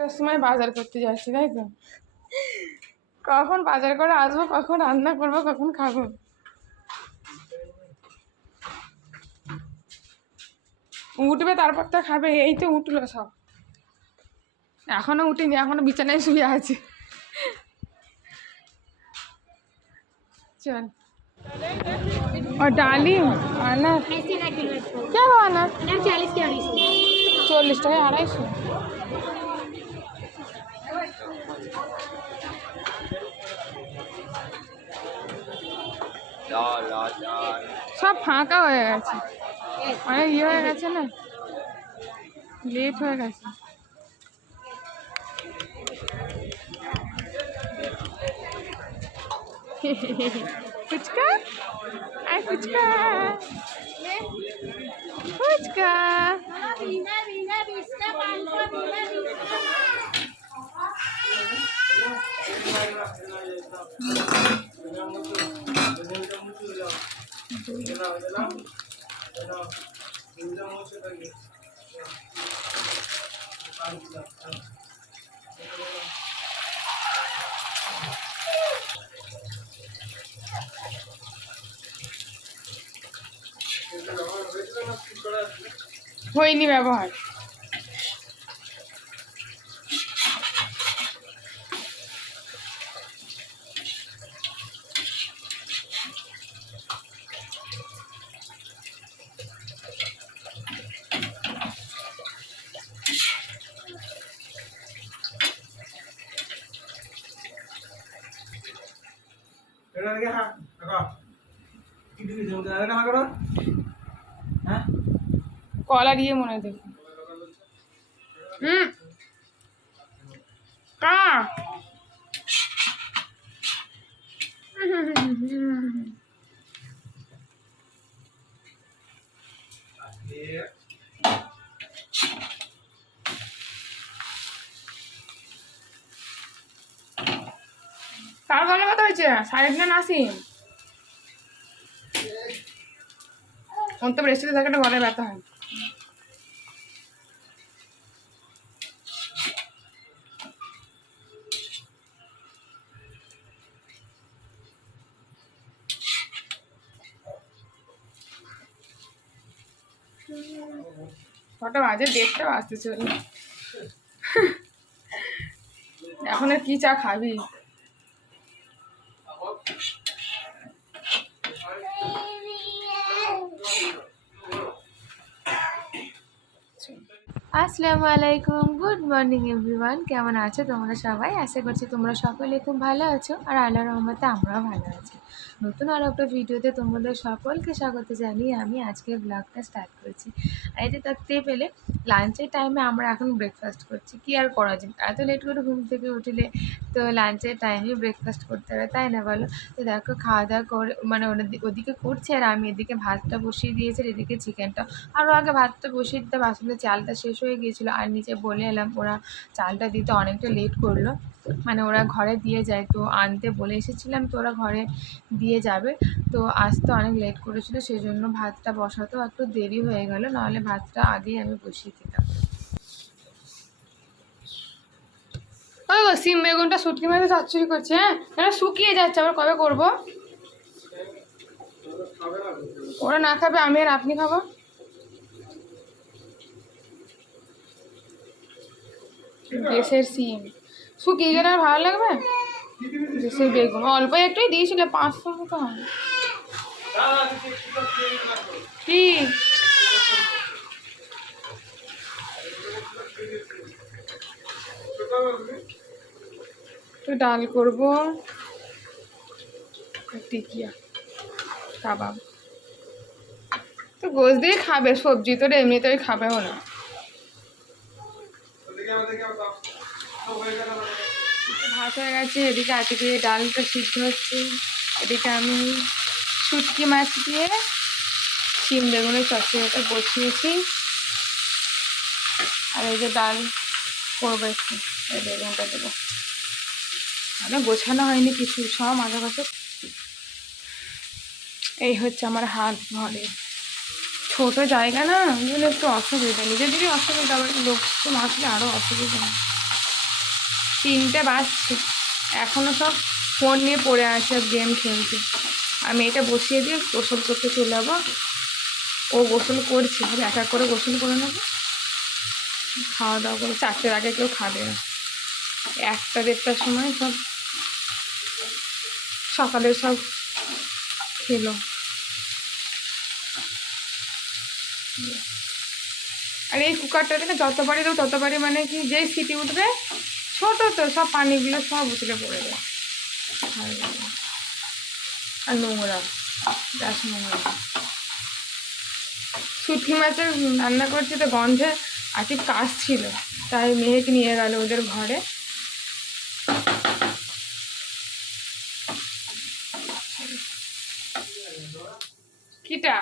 একটার সময় বাজার করতে যাচ্ছি, তাই তো? কখন বাজার করে আসবো, কখন রান্না করবো, কখন খাবো। উঠবে তারপর তো খাবে। এই তো উঠলো সব, এখনো উঠিনি, এখনো বিছানায় শুয়ে আছে। चल और डालिम अनार क्या हुआ अनार 40 के 250 40 টাকা 250 সব ফাঁকা হয়ে গেছে, অনেক ইয়ে হয়ে গেছে না, লেট হয়ে গেছে। ফুচকা আর ফুচকা ফুচকা হয়নি ব্যবহার। কলা দিয়ে মনে হয় দেখি কা কার ভালো কথা হয়েছে? 9:30 আসিম অন্ত বৃষ্টিতে থাকে, একটা ঘরে ব্যথা হয়। কটা বাজে? 1:30 বাজতে চলে। এখন আর কি চা খাবি? আসসালামু আলাইকুম, গুড মর্নিং এভরিওয়ান। কেমন আছো তোমরা সবাই? আশা করছি তোমরা সকলে খুব ভালো আছো, আর আল্লাহর রহমতে আমরাও ভালো আছি। নতুন আর একটা ভিডিওতে তোমাদের সকলকে স্বাগত জানিয়ে আমি আজকে ব্লগটা স্টার্ট করছি। আর এতে দেখতেই পেলে লাঞ্চের টাইমে আমরা এখন ব্রেকফাস্ট করছি। কি আর করা যায়, এত লেট করে ঘুম থেকে উঠলে তো লাঞ্চের টাইমে ব্রেকফাস্ট করতে হবে, তাই না বলো? তো দেখো খাওয়া দাওয়া করে মানে ওদিকে করছে, আর আমি এদিকে ভাতটা বসিয়ে দিয়েছি, আর এদিকে চিকেনটা। আরও আগে ভাতটা বসিয়ে দিতে আসলে চালটা শেষ হয়ে গিয়েছিলো, আর নিচে বলে এলাম ওরা চালটা দিতে অনেকটা লেট করলো, মানে ওরা ঘরে দিয়ে যায়, তো আনতে বলে এসেছিলাম, তো ওরা ঘরে দিয়ে যাবে, তো আসতে অনেক লেট করেছিল, সেই জন্য ভাতটা বসাতেও একটু দেরি হয়ে গেল, নাহলে ভাতটা আগেই আমি বসিয়ে দিতাম। ওই গো সিম বেগুনটা শুটকি মাছে চচ্চড়ি করছে, হ্যাঁ এটা শুকিয়ে যাচ্ছে, আবার কবে করবো? ওরা না খাবে, আমি আর আপনি খাবো। দেশের সিম শুকিয়ে গেলে আর ভালো লাগবে? দেশের বেগুন অল্প একটুই দিয়েছিল, 500 মতো হয়। কি তো ডাল করবো, টিকিয়া কাবাব, তো গোশ দিয়ে খাবে, সবজি তো এমনিতেই খাবেও না। ভাত হয়ে গেছে, এদিকে আজকে ডালটা সিদ্ধ হচ্ছে, এদিকে আমি শুটকি মাছ দিয়ে শিম বেগুনের চচ্চড়িটা বসিয়েছি, আর এই যে ডাল করবো একটু, এই বেগুনটা দেবো। মানে গোছানো হয়নি কিছু, সব মাঝে মাঝে। এই হচ্ছে আমার হাত ঘরে, ছোট জায়গা না, ওই জন্য একটু অসুবিধা, নিজের দিকে অসুবিধা, আবার লোক তো আসলে আরও অসুবিধা। 3টে বাজছে, এখনও সব ফোন নিয়ে পড়ে আছে, গেম খেলছে। আমি এটা বসিয়ে দিয়ে গোসল করতে চলে যাবো। ও গোসল করছে, আমি এক এক করে গোসল করে নেবো, খাওয়া দাওয়া করে 4টের আগে কেউ খাবে না। 1টা-1:30টার সময় সব সকালে সব খেলো। আর এই কুকারটাতে না যতবারই দেবো ততবারই মানে কি যেই সিটি উঠবে, ছোটো তো সব পানিগুলো সব উতলে পড়ে যায়। আর নোংরা, গ্যাস নোংরা। শুটকি মাছের রান্না করছি তো গন্ধে আতিফ কাজ ছিল, তাই মেহেক নিয়ে গেল ওদের ঘরে। কিটা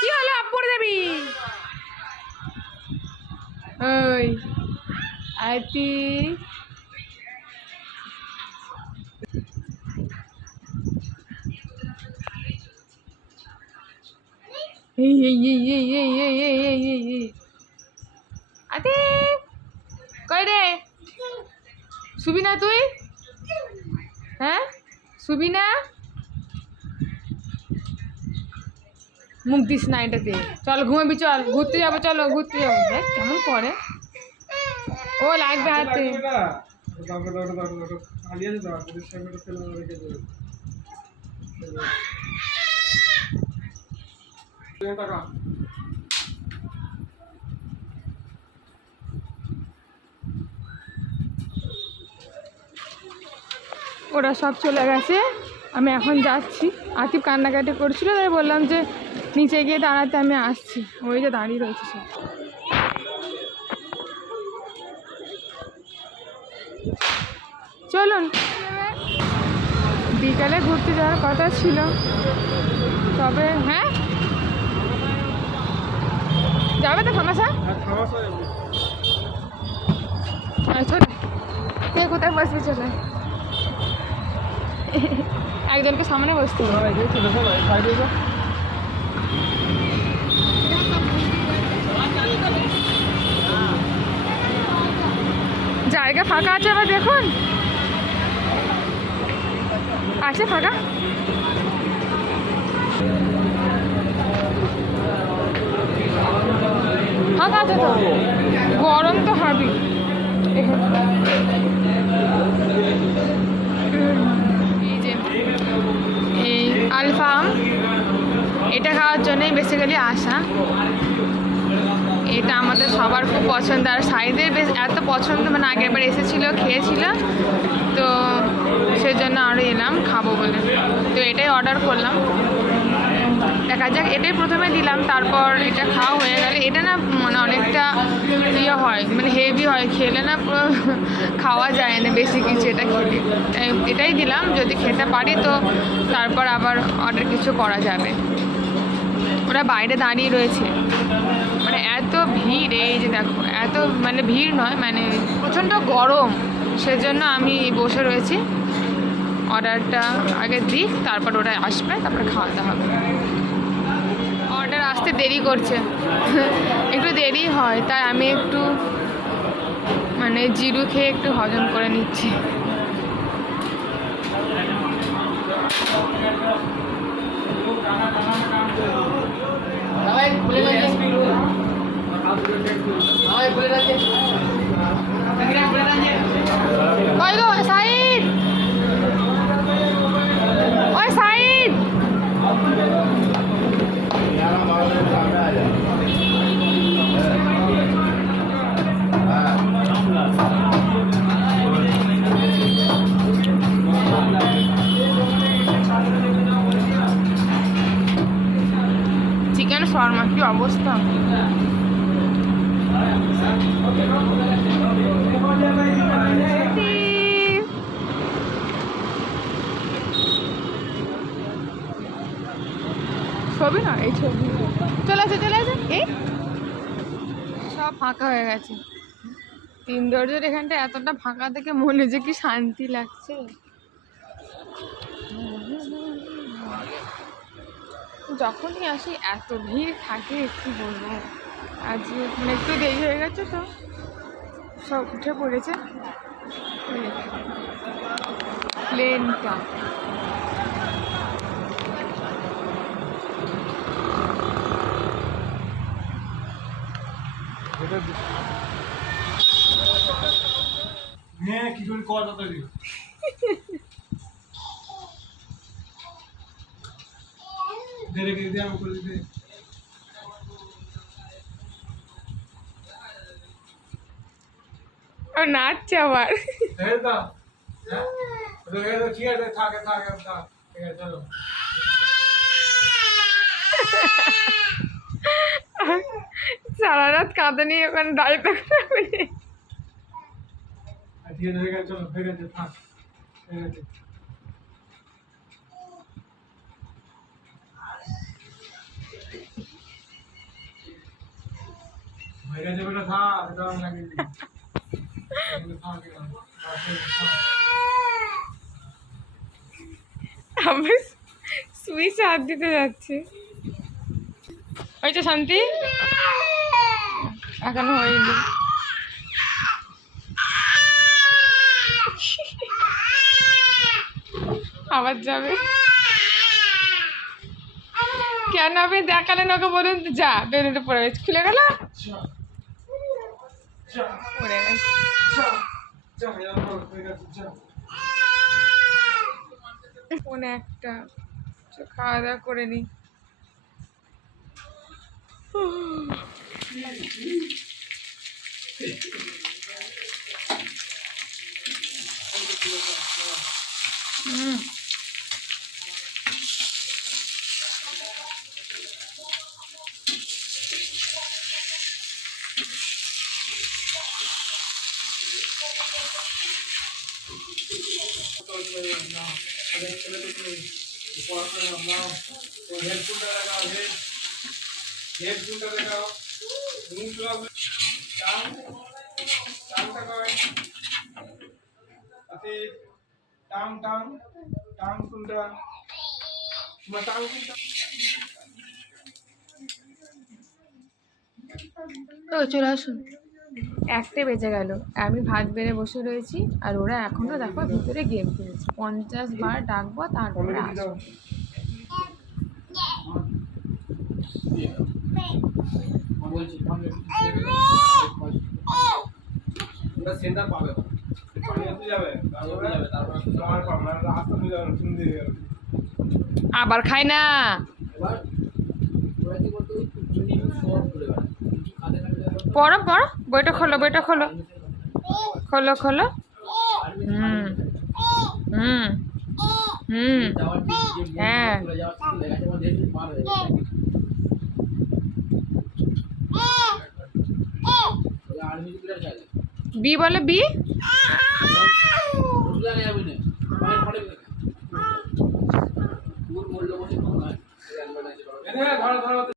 কি হলো? আপ পড়ে যাবি। ওই আতি আতি কই রে? শুবি না তুই? হ্যাঁ শুবি না? মুখ দিস না এটাতে। চল ঘুমাবি, চল ঘুরতে যাবো, চলো ঘুরতে যাবো। দেখ কেমন করে, ও লাগবে হাতে। ওরা সব চলে গেছে, আমি এখন যাচ্ছি। আতিফ কান্নাকাটি করছিল, তাই বললাম যে নিচে গিয়ে দাঁড়াতে, আমি আসছি। ওই যে দাঁড়িয়ে রয়েছে সব। চলুন, বিকালে ঘুরতে যাওয়ার কথা ছিল, তবে হ্যাঁ যাবে তো খামাসা। চলে কে কোথায় বসবি? চলে একজনকে সামনে বসতে হবে। জায়গা ফাঁকা আছে, আবার দেখুন আছে ফাঁকা। ফাঁকা আছে তো, গরম তো হবেই। এই আলফাম, এটা খাওয়ার জন্যই বেসিক্যালি আসা। এটা আমাদের সবার খুব পছন্দ, আর সাইদের বেশ এত পছন্দ, মানে আগের বার এসেছিলো খেয়েছিল, তো সেজন্য আরও এলাম খাবো বলে। তো এটাই অর্ডার করলাম, দেখা যাক। এটাই প্রথমে দিলাম, তারপর এটা খাওয়া হয়ে গেলে এটা না মানে অনেকটা ইয়ে হয়, মানে হেভি হয়, খেলে না পুরো খাওয়া যায় না বেশি কিছু এটা খেলে। এটাই দিলাম, যদি খেতে পারি তো তারপর আবার অর্ডার কিছু করা যাবে। ওরা বাইরে দাঁড়িয়ে রয়েছে, মানে এত ভিড়, এই যে দেখো এত, মানে ভিড় নয়, মানে প্রচণ্ড গরম, সেজন্য আমি বসে রয়েছি। অর্ডারটা আগে দিই, তারপর ওরা আসবে, তারপরে খাওয়াতে হবে। অর্ডার আসতে দেরি করছে, একটু দেরি হয়, তাই আমি একটু মানে জিরু খেয়ে একটু হজম করে নিচ্ছি। কই গো সাইদ, ওই সাইদ, চিকেন শর্মা কি অবস্থা। ছবি না, এই ছবি চলে আসে, চলে আসে। এই সব ফাঁকা হয়ে গেছে, তিন দরজার এখানটা এতটা ফাঁকা থেকে মনে যে কি শান্তি লাগছে। যখনই আসি এত ভিড় থাকে, কি বলবো। আজ মানে একটু দেরি হয়ে গেছে তো সব উঠে পড়েছে প্লেনটা। কি করে কথা তৈরি দেরে কে দিয়ে আমি করে দিতে আর নাচছে আবার। দেরে দাও। হ্যাঁ রোগে তো ঠিক আছে, থাকে থাকে থাক, ঠিক আছে চলো। সারা রাত কাঁদে নিয়ে ওখানে দাঁড়িয়ে থাকতে হবে। ঠিক আছে হয়ে গেছে, চলো হয়ে গেছে, থাক হয়ে গেছে। হয়ে গেছে বেটা, থাক এটা আমি লাগিয়ে দিই। আবার সুইচ হাত দিতে যাচ্ছে। ওই তো শান্তি এখনো হয়নি। আবার যাবে কেন? আপনি দেখালেন ওকে, বলুন তো যা বেরোতে পড়ে গেছে, খুলে গেল পড়ে গেছে। ফোনে একটা খাওয়া দাওয়া করে নি। তো চলে আসুন। 1টে বেজে গেল, আমি ভাত বেড়ে বসে রয়েছি আর ওরা এখনো দেখো ভিতরে গেম খেলছে। 50 বার ডাকবো তারপরে আসবো। আবার খাই না। পড়ো পড়ো, বইটা খোলো, বইটা খোলো, খোলো খোলো। হুম হুম হুম হ্যাঁ। বি বলে বি। ধরো ধরো